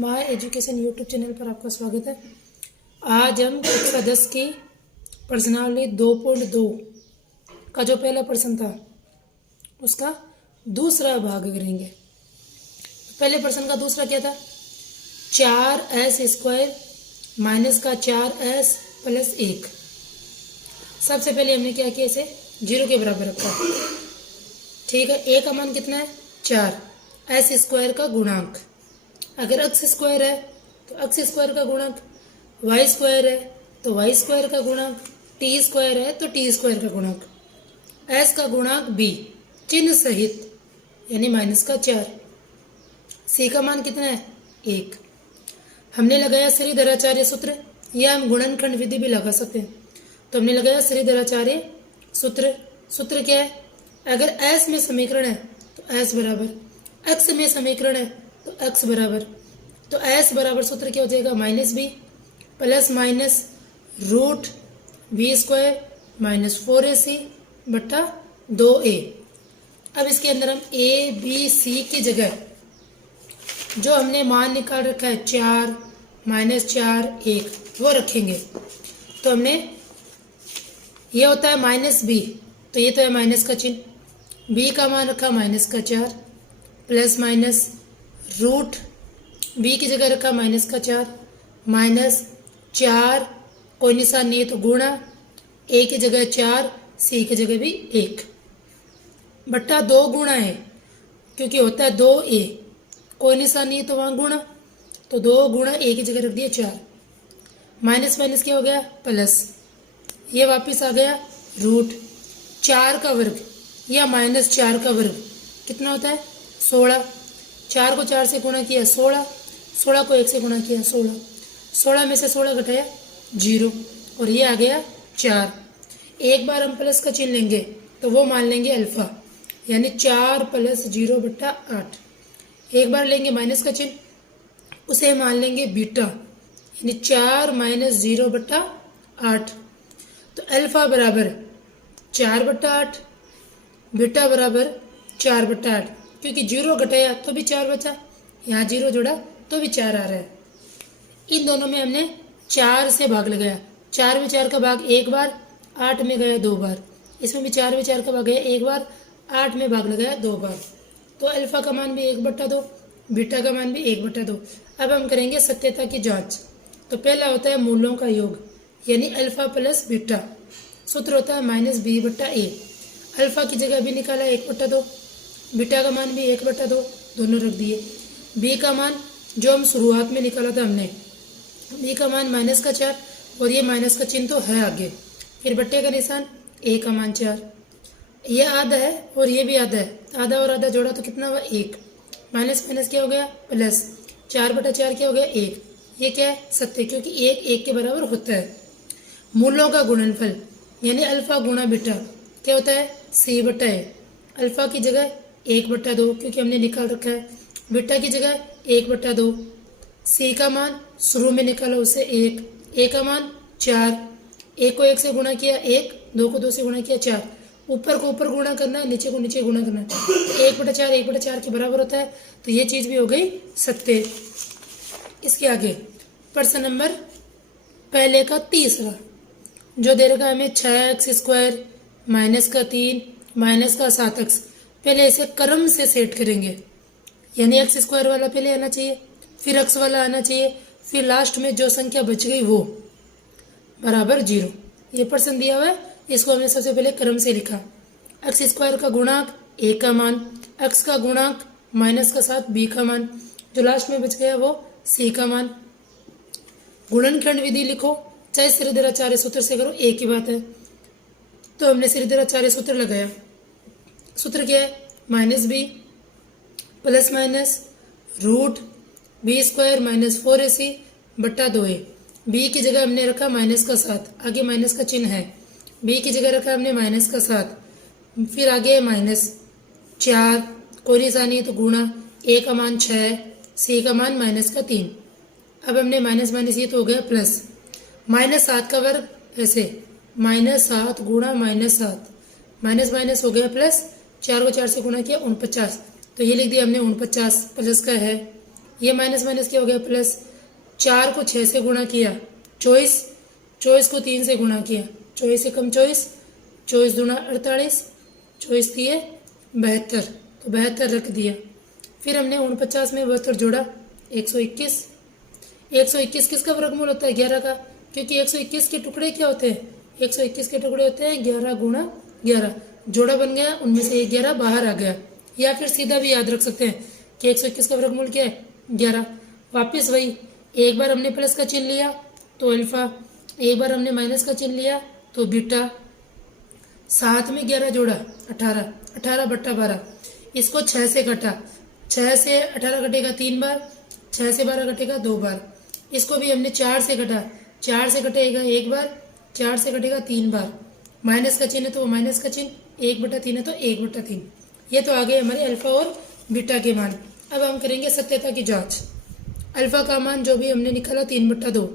My education YouTube channel पर आपका स्वागत है। आज हम कक्षा 10 की प्रश्नावली 2.2 का जो पहला प्रश्न था उसका दूसरा भाग करेंगे। पहले प्रश्न का दूसरा क्या था? 4s² माइनस का 4s प्लस 1। सबसे पहले हमने क्या किया, इसे 0 के बराबर रखा। ठीक है, a का मान कितना है? 4। s² का गुणांक, अगर x² है तो x² का गुणक, y² है तो y² का गुणक, t² है तो t² का गुणक, s का गुणांक b चिन्ह सहित यानी माइनस का 4। c का मान कितना है? 1। हमने लगाया श्रीधराचार्य सूत्र, या हम गुणनखंड विधि भी लगा सकते हैं। तो हमने लगाया श्रीधराचार्य सूत्र। सूत्र क्या है? अगर s में समीकरण है तो s बराबर, x में समीकरण है तो x बराबर, तो s बराबर सूत्र क्या हो जाएगा? Minus B plus minus root b² minus 4ac बट्टा 2a। अब इसके अंदर हम a b c की जगह जो हमने मान निकाल रखा है 4 माइनस 4 1 वो रखेंगे। तो हमने ये होता है माइनस बी, तो ये तो है माइनस का चिन्ह, b का मान रखा माइनस का 4 प्लस माइनस रूट b की जगह रखा माइनस का 4 माइनस 4 कोई निशान नहीं है तो गुणा, a की जगह 4 c की जगह भी 1 बट्टा 2 गुणा है, क्योंकि होता है 2a, कोई निशान नहीं है तो वहाँ गुणा, तो 2 गुणा a की जगह रख दिया 4, माइनस माइनस क्या हो गया? प्लस, ये वापस आ गया रूट 4 का वर्ग या माइनस 4 का वर्ग कितना होता है? 16। 4 को 4 से गुणा किया 16, 16 को 1 से गुणा किया 16, 16 में से 16 घटाया 0 और ये आ गया 4। एक बार हम प्लस का चिन्ह लेंगे तो वो मान लेंगे अल्फा, यानी 4 प्लस 0 बट्टा 8। एक बार लेंगे माइनस का चिन्ह, उसे मान लेंगे बीटा, यानी 4 माइनस 0 बट्टा 8। तो अल्फा बराबर 4 बट्टा 8, बीटा बराबर 4 बट्टा 8, क्योंकि 0 घटाया तो भी 4 बचा, यहाँ 0 जोड़ा तो भी 4 आ रहा है। इन दोनों में हमने 4 से भाग लगाया, 4 में 4 का भाग एक बार, 8 में गया 2 बार, इसमें भी 4 में 4 का भाग गया एक बार, 8 में भाग लगाया 2 बार। तो अल्फा का मान भी 1 बट्टा 2, बीटा का मान भी 1 बट्टा 2। अब हम करेंगे सत्यता की जांच। तो पहला होता है मूलों का योग, यानी अल्फा प्लस बीटा, सूत्र होता है माइनस बी बट्टा ए। अल्फा की जगह भी निकाला 1 बट्टा 2, बीटा का मान भी 1 बट्टा 2, दोनों रख दिए। बी का मान जो हम शुरुआत में निकाला था हमने, बी का मान माइनस का 4 और ये माइनस का चिन्ह तो है आगे, फिर बट्टे का निशान, ए का मान 4, ये आधा है और ये भी आधा है, आधा और आधा जोड़ा तो कितना हुआ? 1, माइनस माइनस क्या हो गया? प्लस, 4 बटा 4 क्या हो गया? 1। ये क्या है? सत्य, क्योंकि 1 1 के बराबर होता है। मूलों का गुणनफल यानी अल्फा गुणा बीटा क्या होता है? c बटा ए। अल्फा की जगह 1 बट्टा 2, क्योंकि हमने निकाल रखा है, बीटा की जगह 1 बट्टा 2, c का मान शुरू में निकाला उससे 1, a का मान 4, 1 को 1 से गुणा किया 1, 2 को 2 से गुणा किया 4, ऊपर को ऊपर गुणा करना है, नीचे को नीचे गुणा करना है, 1 बटा 4 1 बटा 4 के बराबर होता है। तो ये चीज़ भी हो गई सत्य। इसके आगे प्रश्न नंबर पहले का तीसरा जो दे रखा है हमें 6x² माइनस का 3 माइनस का 7x। पहले इसे क्रम से सेट करेंगे, यानी x² वाला पहले आना चाहिए, फिर x वाला आना चाहिए, फिर लास्ट में जो संख्या बच गई वो बराबर 0। ये प्रश्न दिया हुआ है, इसको हमने सबसे पहले क्रम से लिखा। x² का गुणांक a का मान, x का गुणांक माइनस का 7 b का मान, जो लास्ट में बच गया वो c का मान। गुणनखंड विधि लिखो, चाहे श्रीधराचार्य सूत्र से करो, एक ही बात है। तो हमने श्रीधराचार्य सूत्र लगाया। सूत्र क्या है? Minus B plus minus root b² minus 4ac बट्टा 2a। b की जगह हमने रखा माइनस का 7, आगे माइनस का चिन्ह है, b की जगह रखा हमने माइनस का 7, फिर आगे माइनस 4, कोई निशानी है तो गुणा, a का मान 6, c का मान माइनस का 3। अब हमने माइनस माइनस ये तो हो गया प्लस, माइनस 7 का वर्ग ऐसे, माइनस 7 गुणा माइनस 7, माइनस माइनस हो गया प्लस, 4 को 4 से गुणा किया 49, तो ये लिख दिया हमने 49 प्लस का है, ये माइनस माइनस क्या हो गया प्लस, 4 को 6 से गुणा किया 24, 24 को 3 से गुणा किया 24 से कम 24, 24 दूना 48, 24 दिए 72, तो 72 रख दिया। फिर हमने 49 में 72 जोड़ा 121, 121 किसका वर्गमूल होता है 11 का, क्योंकि 121 के टुकड़े क्या होते हैं, 121 के टुकड़े होते हैं 11 गुणा 11, जोड़ा बन गया, उनमें से 11 बाहर आ गया। या फिर सीधा भी याद रख सकते हैं कि 121 का वर्गमूल क्या है 11। वापिस वही, एक बार हमने प्लस का चिन्ह लिया तो अल्फा, एक बार हमने माइनस का चिन्ह लिया तो बीटा, साथ में 11 जोड़ा 18, 18 बट्टा 12, इसको 6 से कटा, 6 से 18 कटेगा 3 बार, 6 से 12 कटेगा 2 बार, इसको भी हमने 4 से कटा, 4 से कटेगा 1 बार, 4 से कटेगा 3 बार, माइनस का चिन्ह है तो वो माइनस का चिन्ह, 1/3 है तो 1/3। ये तो आ गए हमारे अल्फा और बीटा के मान। अब हम करेंगे सत्यता की जांच। अल्फा का मान जो भी हमने निकाला 3/2,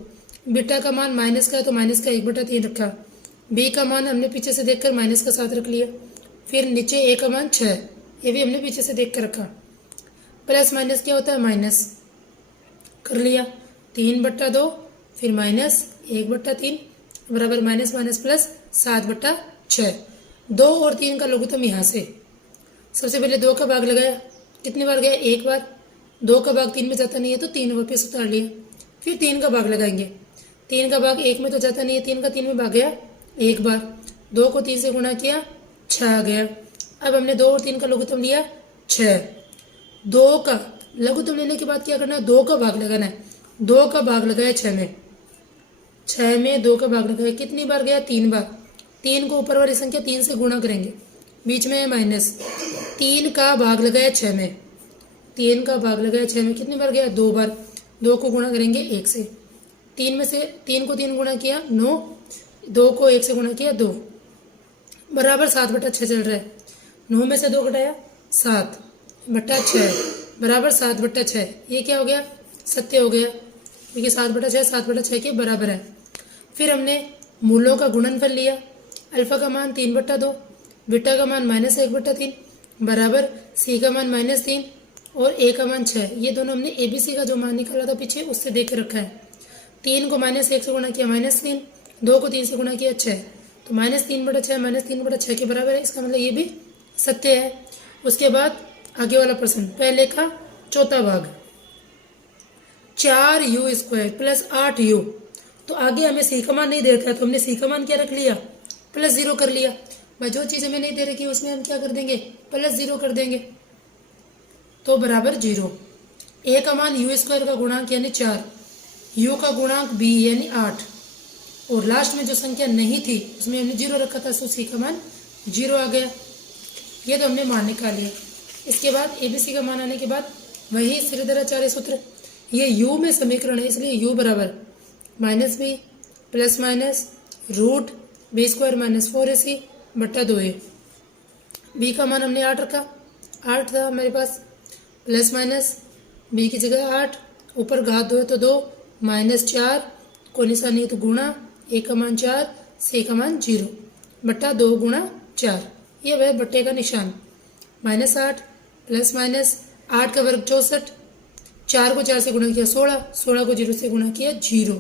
बीटा का मान माइनस का है तो माइनस का 1/3 रखा, बी का मान हमने पीछे से देखकर माइनस का 7 रख लिया, फिर नीचे ए का मान 6, ये भी हमने पीछे से देख कर रखा। प्लस माइनस क्या होता है माइनस, कर लिया 3/2, फिर माइनस 1/3 बराबर माइनस माइनस प्लस 7/6। 2 और 3 का लघुत्तम यहाँ से, सबसे पहले 2 का भाग लगाया, कितनी बार गया 1 बार, 2 का भाग 3 में जाता नहीं है तो 3 वापस उतार लिया, फिर 3 का भाग लगाएंगे, 3 का भाग 1 में तो जाता नहीं है, 3 का 3 में भाग गया 1 बार, 2 को 3 से गुणा किया 6 आ गया। अब हमने 2 और 3 का लघुत्तम लिया 6, 2 का लघुत्तम लेने के बाद क्या करना है 2 का भाग लगाना है, 2 का भाग लगाया 6 में, 6 में 2 का भाग लगाया, कितनी बार गया 3 बार, 3 को ऊपर वाली संख्या 3 से गुणा करेंगे, बीच में है माइनस, 3 का भाग लगाया 6 में, 3 का भाग लगाया 6 में, कितनी बार गया 2 बार, 2 को गुणा करेंगे 1 से, 3 में से 3 को 3 गुणा किया 9, 2 को 1 से गुणा किया 2, बराबर 7/6 चल रहा है, 9 में से 2 घटाया 7/6 बराबर 7/6, ये क्या हो गया सत्य हो गया, क्योंकि 7/6 7/6 के बराबर है। फिर हमने मूलों का गुणनफल लिया, अल्फा का मान 3/2, बीटा का मान -1/3 बराबर सी का मान -3 और ए का मान 6, ये दोनों हमने एबीसी का जो मान निकाला था पीछे उससे देख कर रखा है। 3 को -1 से गुणा किया -3, 2 को 3 से गुणा किया 6, तो -3/6 -3/6 के बराबर है, इसका मतलब ये भी सत्य है। उसके बाद आगे वाला प्रश्न, पहले का चौथा भाग 4u² प्लस 8u, तो आगे हमें सी का मान नहीं दे रखा है तो हमने सी का मान क्या रख लिया +0 कर लिया। भाई जो चीज़ हमें नहीं दे रखी उसमें हम क्या कर देंगे +0 कर देंगे, तो बराबर 0। ए का मान u² का गुणांक यानी 4, u का गुणांक b यानी 8, और लास्ट में जो संख्या नहीं थी उसमें हमने 0 रखा था, तो सी का मान 0 आ गया। ये तो हमने मान निकाल लिया। इसके बाद एबीसी का मान आने के बाद वही श्रीधराचार्य सूत्र, ये u में समीकरण है इसलिए u बराबर -b plus minus root b² - 4ac बट्टा 2a। b का मान हमने 8 रखा, 8 था हमारे पास, प्लस माइनस b की जगह 8, ऊपर घात 2 है तो 2, -4 को निशान नहीं तो गुणा, a का मान 4, c का मान 0 बट्टा 2 गुणा 4, ये वह बट्टे का निशान, -8 प्लस माइनस 8 का वर्ग 64, 4 को 4 से गुणा किया 16, 16 को 0 से गुणा किया 0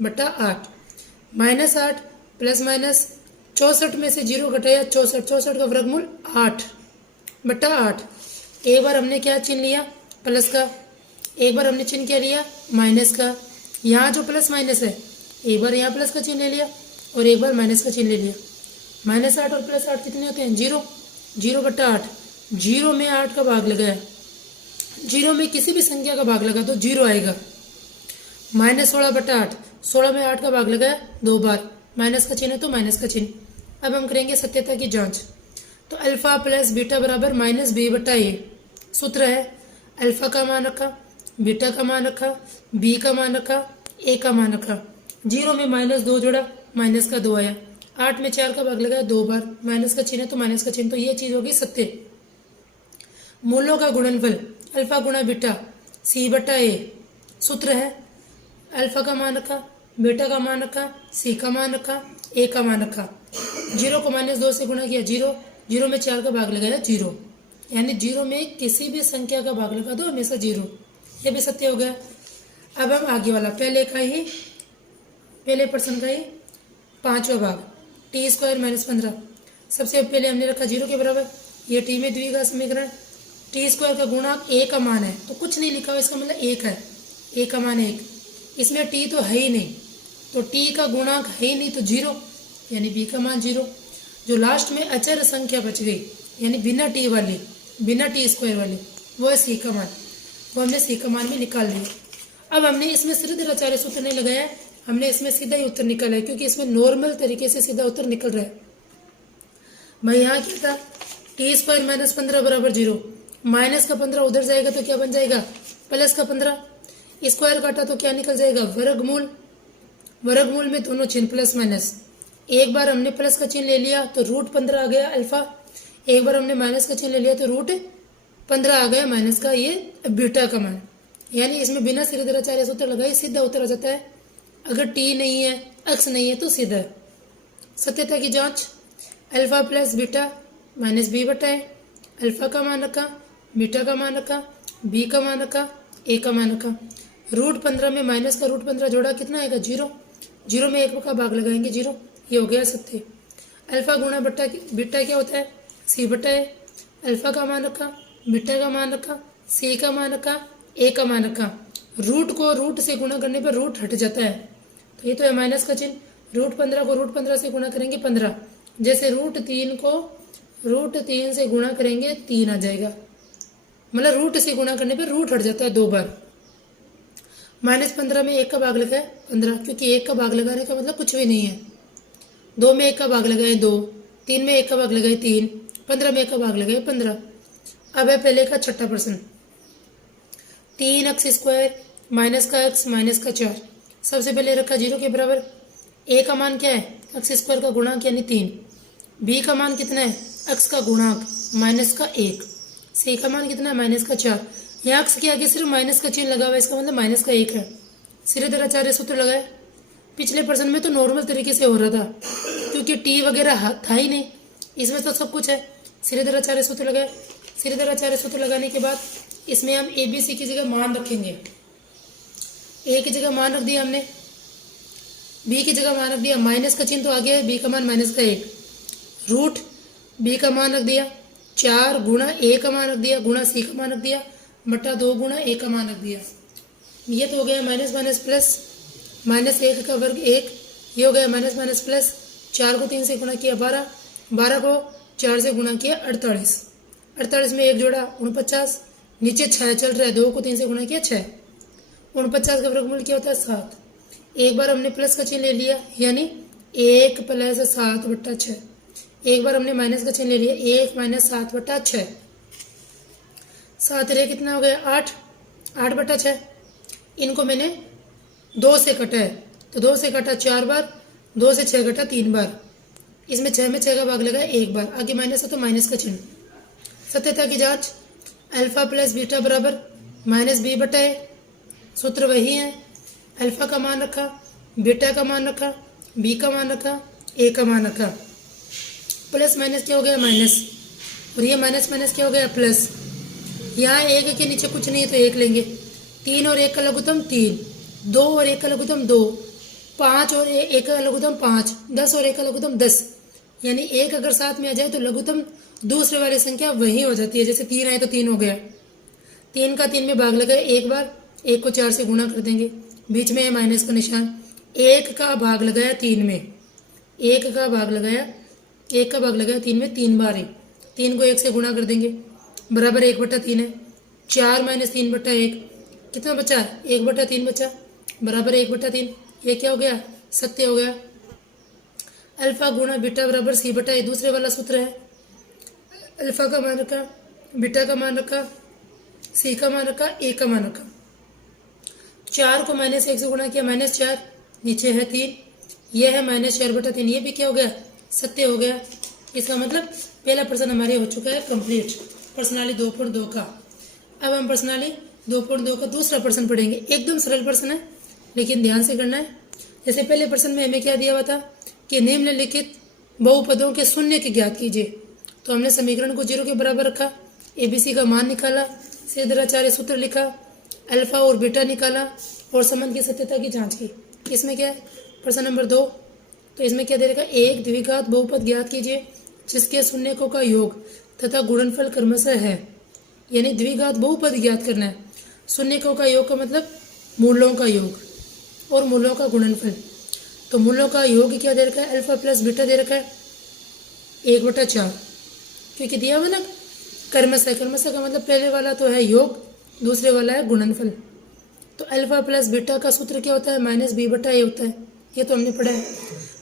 बट्टा 8, -8 प्लस माइनस 64 में से 0 घटाया 64, 64 का वर्गमूल 8 बट्टा 8। एक बार हमने क्या चिन्ह लिया प्लस का, एक बार हमने चिन्ह क्या लिया माइनस का, यहाँ जो प्लस माइनस है एक बार यहाँ प्लस का चिन्ह ले लिया और एक बार माइनस का चिन्ह ले लिया। -8 और +8 कितने होते हैं 0, 0 बट्टा 8, 0 में 8 का भाग लगाया, 0 में किसी भी संख्या का भाग लगा तो 0 आएगा। -16 बट्टा 8, 16 में 8 का भाग लगाया 2 बार, माइनस का चिन्ह है तो माइनस का चिन्ह। अब हम करेंगे सत्यता की जांच। तो अल्फा प्लस बीटा बराबर -b/a, सूत्र है अल्फा का मान रखा, बीटा का मान रखा, बी का मान रखा, ए का मान रखा, 0 में -2 जोड़ा, माइनस का 2 आया, 8 में 4 का भाग लगाया 2 बार, माइनस का चिन्ह है तो माइनस का चिन्ह, तो ये चीज होगी सत्य। मूलों का गुणनफल अल्फा गुणा बीटा c/a, सूत्र है अल्फा का मान रखा, बीटा का मान रखा, सी का मान रखा, ए का मान रखा, 0 को -2 से गुणा किया 0, 0 में 4 का भाग लगाया 0, यानी 0 में किसी भी संख्या का भाग लगा दो हमेशा 0, ये भी सत्य हो गया। अब हम आगे वाला पहले प्रश्न का ही 5वां भाग, टी स्क्वायर माइनस 15। सबसे पहले हमने रखा 0 के बराबर, ये टी में द्विघात समीकरण, टी स्क्वायर का गुणांक ए का मान है तो कुछ नहीं लिखा हुआ, इसका मतलब 1 है, ए का मान 1, इसमें टी तो है ही नहीं, तो टी का गुणांक है ही नहीं तो 0, यानी बी का मान 0। जो लास्ट में अचर संख्या बच गई यानी बिना टी वाली, बिना टी स्क्वायर वाली, वो है सी का मान, वो हमने सी का मान में निकाल लिया। अब हमने इसमें श्रीधराचार्य सूत्र नहीं लगाया, हमने इसमें सीधा ही उत्तर निकाला है, क्योंकि इसमें नॉर्मल तरीके से सीधा उत्तर निकल रहा है। मैं यहाँ क्या था, टी स्क्वायर माइनस 15 बराबर 0, माइनस का 15 उधर जाएगा तो क्या बन जाएगा, प्लस का 15, स्क्वायर काटा तो क्या निकल जाएगा, वर्गमूल, वर्गमूल में दोनों चिन्ह प्लस माइनस, एक बार हमने प्लस का चिन्ह ले लिया तो रूट 15 आ गया अल्फा, एक बार हमने माइनस का चिन्ह ले लिया तो रूट 15 आ गया माइनस का ये बीटा का मान। यानी इसमें बिना श्रीधराचार्य सूत्र लगाए सीधा उत्तर आ जाता है। अगर टी नहीं है, एक्स नहीं है तो सीधा है। सत्यता की जांच, alpha plus beta minus B बटा है, अल्फा का मान रखा, बीटा का मान रखा, बी का मान रखा, ए का मान रखा। रूट 15 में माइनस का रूट 15 जोड़ा कितना आएगा, 0, 0 में 1 का भाग लगाएंगे 0, ये हो गया सत्य। अल्फा गुणा बट्टा बीटा क्या होता है, सी बटा है, अल्फा का मान रखा, बीटा का मान रखा, सी का मान रखा, ए का मान रखा। रूट को रूट से गुणा करने पर रूट हट जाता है, तो ये तो है माइनस का चिन्ह। रूट 15 को रूट 15 से गुणा करेंगे 15, जैसे रूट 3 को रूट 3 से गुणा करेंगे 3 आ जाएगा, मतलब रूट से गुणा करने पर रूट हट जाता है 2 बार। माइनस 15 में 1 का भाग लगा है 15, क्योंकि 1 का भाग लगाने का मतलब कुछ भी नहीं है। 2 में 1 का भाग लगाए 2, 3 में 1 का भाग लगाए 3, 15 में 1 का भाग लगाए 15। अब है पहले का छठा प्रश्न, 3x स्क्वायर माइनस का x माइनस का 4। सबसे पहले रखा 0 के बराबर, a का मान क्या है, x स्क्वायर का गुणांक यानी 3, b का मान कितना है, x का गुणांक माइनस का 1, c का मान कितना है, माइनस का 4। यहाँ x के आगे सिर्फ माइनस का चिन्ह लगा हुआ है, इसका मतलब माइनस का 1 है। श्रीधराचार्य सूत्र लगाए। पिछले प्रश्न में तो नॉर्मल तरीके से हो रहा था, क्योंकि टी वगैरह था ही नहीं, इसमें तो सब कुछ है। श्रीधराचार्य सूत्र लगाए। श्रीधराचार्य सूत्र लगाने के बाद इसमें हम ए बी सी की जगह मान रखेंगे। ए की जगह मान रख दिया हमने, बी की जगह मान रख दिया, माइनस का चिन्ह तो आ गया है, बी का मान माइनस का 1, रूट बी का मान रख दिया, 4 गुणा ए का मान रख दिया, गुणा सी का मान रख दिया, बटा 2 गुणा ए का मान रख दिया। ये तो हो गया माइनस माइनस प्लस, माइनस 1 का वर्ग 1, ये हो गया माइनस माइनस प्लस, 4 को 3 से गुणा किया 12, 12 को 4 से गुणा किया 48, 48 में 1 जोड़ा 49, नीचे 6 चल रहा है, 2 को 3 से गुणा किया 6, 49 का वर्गमूल क्या होता है 7। एक बार हमने प्लस का चिन्ह ले लिया यानी 1 प्लस 7 बट्टा 6, एक बार हमने माइनस का चिन्ह ले लिया 1 माइनस 7 बट्टा 6, 7 रे कितना हो गया 8, 8 बट्टा 6। इनको मैंने 2 से कटा है, तो 2 से कटा 4 बार, 2 से 6 कटा 3 बार, इसमें 6 में 6 का भाग लगा 1 बार, आगे माइनस है तो माइनस का चिन्ह। सत्यता की जांच, अल्फा प्लस बीटा बराबर माइनस बी बटा ए, सूत्र वही है। अल्फा का मान रखा, बीटा का मान रखा, बी का मान रखा, ए का मान रखा, प्लस माइनस क्या हो गया माइनस, और ये माइनस माइनस क्या हो गया प्लस। यहाँ 1 के नीचे कुछ नहीं है तो 1 लेंगे, 3 और 1 का लघुत्तम 3, 2 और 1 का लघुत्तम 2, 5 और 1 का लघुत्तम 5, 10 और 1 का लघुत्तम 10। यानी 1 अगर साथ में आ जाए तो लघुत्तम दूसरे वाली संख्या वही हो जाती है। जैसे 3 आए तो 3 हो गया, 3 का 3 में भाग लगाए 1 बार, 1 को 4 से गुणा कर देंगे, बीच में है माइनस का निशान, 1 का भाग लगाया 3 में, 1 का भाग लगाया 3 में 3 बार है, 3 को 1 से गुणा कर देंगे, बराबर 1 बटा 3 है, 4 माइनस 3 बटा 1 कितना बचा, 1 बटा 3 बचा, बराबर 1 बटा 3। ये क्या हो गया, सत्य हो गया। अल्फा गुणा बीटा बराबर सी बटा ए, दूसरे वाला सूत्र है। अल्फा का मान रखा, बीटा का मान रखा, सी का मान रखा, ए का मान रखा, 4 को माइनस 1 से गुणा किया माइनस 4, नीचे है 3, यह है माइनस 4 बटा 3, ये भी क्या हो गया, सत्य हो गया। इसका मतलब पहला प्रश्न हमारे हो चुका है कंप्लीट, प्रश्नावली 2.2 का। अब हम प्रश्नावली 2.2 का दूसरा प्रश्न पढ़ेंगे। एकदम सरल प्रश्न है लेकिन ध्यान से करना है। जैसे पहले प्रश्न में हमें क्या दिया हुआ था कि निम्नलिखित बहुपदों के शून्य के ज्ञात कीजिए, तो हमने समीकरण को 0 के बराबर रखा, एबीसी का मान निकाला, श्रीधराचार्य सूत्र लिखा, अल्फा और बीटा निकाला और संबंध की सत्यता की जांच की। इसमें क्या है, प्रश्न नंबर 2, तो इसमें क्या दे रखा है, एक द्विघात बहुपद ज्ञात कीजिए जिसके शून्यकों का योग तथा गुणनफल क्रमशः है। यानी द्विघात बहुपद ज्ञात करना है। शून्यकों का योग का मतलब मूलों का योग और मूलों का गुणनफल। तो मूलों का योग क्या दे रखा है, अल्फा प्लस बीटा दे रखा है 1/4, क्योंकि दिया हुआ ना क्रमशः। क्रमशः का मतलब पहले वाला तो है योग, दूसरे वाला है गुणनफल। तो अल्फा प्लस बीटा का सूत्र क्या होता है, -b/a होता है। ये तो हमने पढ़ा है।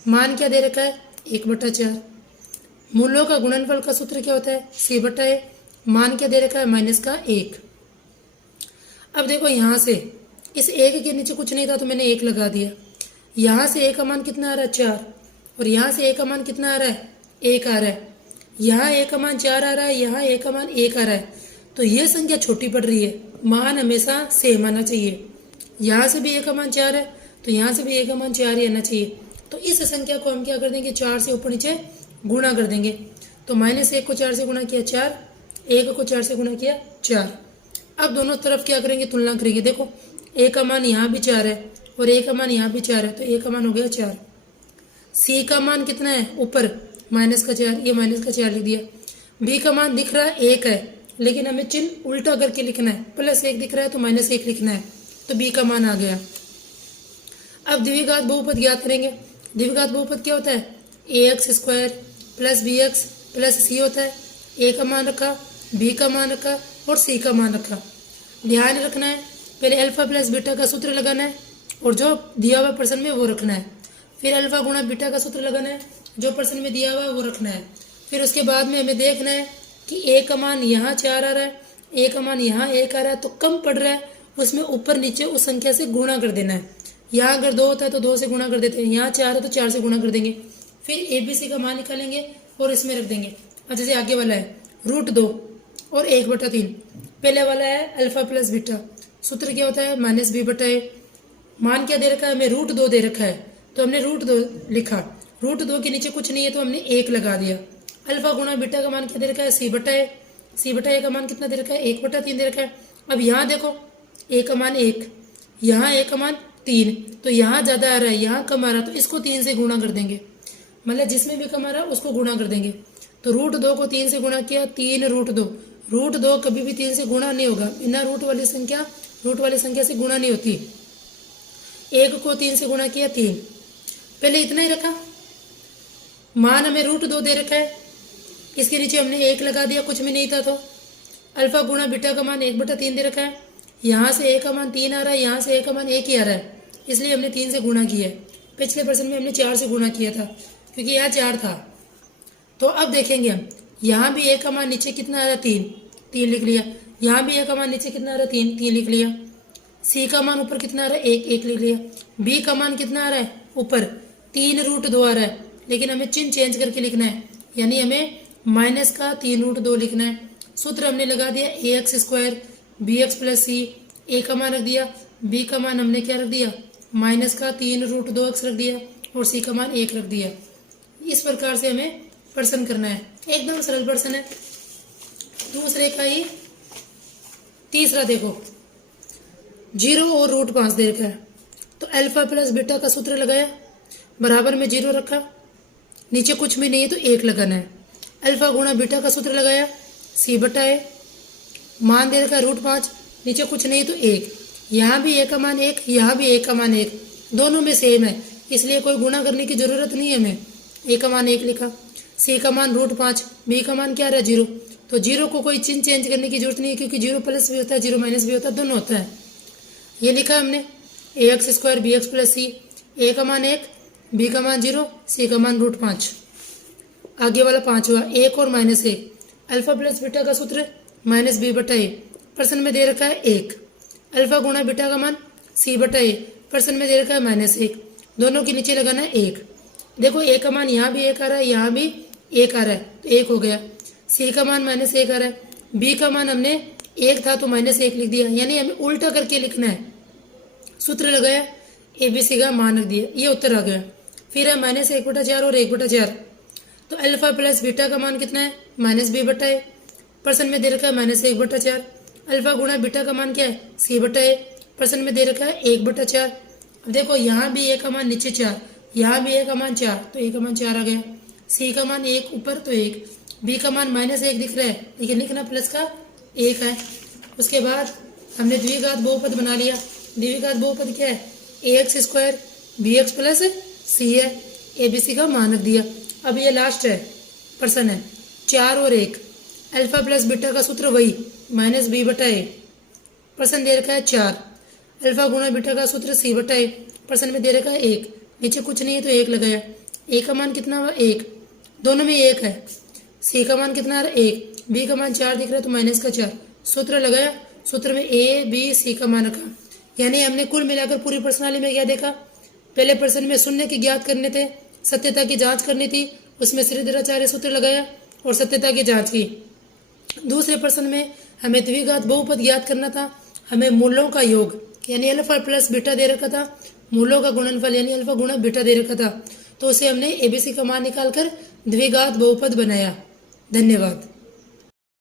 मान क्या दे रखा है, 1/4। मूलों का गुणनफल का सूत्र क्या होता है, c/a। मान क्या दे रखा है, -1। अब देखो यहाँ से इस 1 के नीचे कुछ नहीं था तो मैंने 1 लगा दिया। यहाँ से 1 का मान कितना आ रहा है, 4, और यहाँ से 1 का मान कितना आ रहा है, 1 आ रहा है। यहाँ 1 का मान 4 आ रहा है, यहाँ 1 का मान 1 आ रहा है। तो ये संख्या छोटी पड़ रही है, मान हमेशा सेम आना चाहिए। यहाँ से भी 1 का मान 4 है तो यहाँ से भी 1 का मान 4 ही आना चाहिए। तो इस संख्या को हम क्या कर देंगे, 4 से ऊपर नीचे गुणा कर देंगे। तो -1 को 4 से गुणा किया 4, 1 को 4 से गुणा किया 4। अब दोनों तरफ क्या करेंगे, तुलना करेंगे। देखो 1 का मान यहाँ भी 4 है और 1 का मान यहाँ भी 4 है, तो 1 का मान हो गया 4। सी का मान कितना है, ऊपर -4, ये -4 लिख दिया। बी का मान दिख रहा है 1 है, लेकिन हमें चिन्ह उल्टा करके लिखना है। +1 दिख रहा है तो -1 लिखना है, तो बी का मान आ गया। अब द्विघात बहुपद ज्ञात करेंगे। द्विघात बहुपद क्या होता है, ax² + bx + c होता है। a का मान रखा, b का मान रखा और c का मान रखा। ध्यान रखना है, पहले अल्फा प्लस बीटा का सूत्र लगाना है और जो दिया हुआ प्रश्न में वो रखना है। फिर अल्फा गुणा बीटा का सूत्र लगाना है, जो प्रश्न में दिया हुआ है वो रखना है। फिर उसके बाद में हमें देखना है कि a का मान यहाँ 4 आ रहा है, a का मान यहाँ 1 आ रहा है, तो कम पड़ रहा है, उसमें ऊपर नीचे उस संख्या से गुणा कर देना है। यहाँ अगर 2 होता है तो 2 से गुणा कर देते हैं, यहाँ 4 है तो 4 से गुणा कर देंगे। फिर ABC का मान निकालेंगे और इसमें रख देंगे। अब जैसे आगे वाला है √2 और 1/3। पहले वाला है अल्फा प्लस बीटा, सूत्र क्या होता है, -b/a। मान क्या दे रखा है, हमें √2 दे रखा है तो हमने √2 लिखा। √2 के नीचे कुछ नहीं है तो हमने 1 लगा दिया। अल्फा गुणा बीटा का मान क्या दे रखा है, c/a। c/a का मान कितना दे रखा है, 1/3 दे रखा है। अब यहाँ देखो a का मान 1, यहाँ a का मान 3, तो यहाँ ज्यादा आ रहा है, यहाँ कम आ रहा है, तो इसको 3 से गुणा कर देंगे। मतलब जिसमें भी कम आ रहा है उसको गुणा कर देंगे। तो √2 को 3 से गुणा किया, 3√2। √2 कभी भी 3 से गुणा नहीं होगा, बिना रूट वाली संख्या से गुणा नहीं होती। 1 को 3 से गुणा किया 3, पहले इतना ही रखा। मान हमें √2 दे रखा है, इसके नीचे हमने 1 लगा दिया, कुछ भी नहीं था। तो अल्फा गुणा बीटा का मान 1/3 दे रखा है। यहाँ से a का मान 3 आ रहा है, यहाँ से a का मान 1 ही आ रहा है, इसलिए हमने 3 से गुणा किया है। पिछले प्रश्न में हमने 4 से गुणा किया था क्योंकि यहाँ 4 था। तो अब देखेंगे हम, यहाँ भी a का मान नीचे कितना आ रहा है, 3 लिख लिया। यहाँ भी a का मान नीचे कितना आ रहा है, 3 लिख लिया। c का मान ऊपर कितना आ रहा है, 1 लिख लिया। b का मान कितना आ रहा है, ऊपर 3√2 आ रहा है, लेकिन हमें चिन्ह चेंज करके लिखना है, यानी हमें -3√2 लिखना है। सूत्र हमने लगा दिया ax² bx + c। a का मान रख दिया, b का मान हमने क्या रख दिया, -3√2x रख दिया और c का मान 1 रख दिया। इस प्रकार से हमें प्रश्न करना है, एकदम सरल प्रश्न है। दूसरे का ही तीसरा देखो, 0 और √5 दे रखा है। तो अल्फा प्लस बीटा का सूत्र लगाया, बराबर में 0 रखा, नीचे कुछ भी नहीं है तो 1 लगाना है। अल्फा गुणा बीटा का सूत्र लगाया, c/a। मान दे रखा है √5, नीचे कुछ नहीं तो 1। यहाँ भी a का मान 1, यहाँ भी a का मान 1, दोनों में सेम है, इसलिए कोई गुणा करने की जरूरत नहीं है हमें। a का मान 1 लिखा, c का मान √5, b का मान क्या रहा है, 0। तो 0 को कोई चिन्ह चेंज करने की जरूरत नहीं है, क्योंकि 0 प्लस भी होता है, 0 माइनस भी होता है, दोनों होता है। ये लिखा हमने ax² bx + c। a का मान 1, b का मान 0, c का मान √5। आगे वाला 5 हुआ, 1 और -1। अल्फा प्लस बीटा का सूत्र -b/a, प्रश्न में दे रखा है 1। अल्फा गुणा बीटा का मान c/a, प्रश्न में दे रखा है -1। दोनों के नीचे लगाना है 1। देखो a का मान यहाँ भी 1 आ रहा है, यहाँ भी 1 आ रहा है, तो 1 हो गया। c का मान -1 आ रहा है, b का मान हमने 1 था तो -1 लिख दिया, यानी हमें उल्टा करके लिखना है। सूत्र लगाया, abc का मान रख दिया, ये उत्तर आ गया। फिर है -1/4 और 1/4। तो अल्फा प्लस बीटा का मान कितना है, -b/a, प्रश्न में दे रखा है -1/4। अल्फा गुणा बीटा का मान क्या है, c/a। प्रश्न में दे रखा है 1/4। अब देखो यहाँ भी a का मान नीचे 4, यहाँ भी a का मान 4, तो a का मान 4 आ गया। c का मान 1 ऊपर तो 1, b का मान -1 दिख रहा है लेकिन लिखना प्लस का 1 है। उसके बाद हमने द्विघात बहुपद बना लिया। द्विघात बहुपद क्या है, ax² bx प्लस c है, abc का मान रख दिया। अब ये लास्ट है प्रश्न है 4 और 1, अल्फा प्लस बीटा का सूत्र वही -b/a। प्रश्न दे रखा है 4, अल्फा गुणा बीटा का सूत्र c/a। प्रश्न में दे रखा है 1, नीचे कुछ नहीं है तो 1 लगाया। a का मान कितना हुआ 1, दोनों में 1 है। c का मान कितना आ रहा है 1, b का मान 4 दिख रहा है तो -4। सूत्र लगाया, सूत्र में a b c का मान रखा। यानी हमने कुल मिलाकर पूरी प्रश्नावली में क्या देखा, पहले प्रश्न में शून्य की ज्ञात करने थे, सत्यता की जांच करनी थी, उसमें श्रीधराचार्य सूत्र लगाया और सत्यता की जांच की। दूसरे प्रश्न में हमें द्विघात बहुपद ज्ञात करना था, हमें मूलों का योग यानी अल्फा प्लस बीटा दे रखा था, मूलों का गुणनफल यानी अल्फा गुणा बीटा दे रखा था, तो उसे हमने एबीसी का मान निकालकर द्विघात बहुपद बनाया। धन्यवाद।